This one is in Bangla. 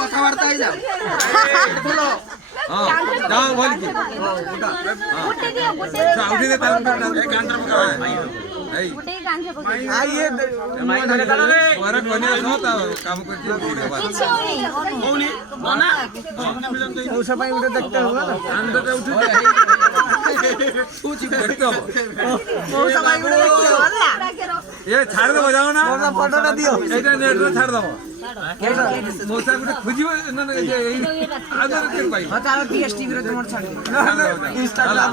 কথাবার্তা ছাড় দেবো যাও না ফটোটা দিও এইটা নেটে ছাড় দেবো মশা গুলো খুঁজিব না এই আদর কে পাই তার ডিএসটিভি রে তোমার ছাড় ইনস্টাগ্রাম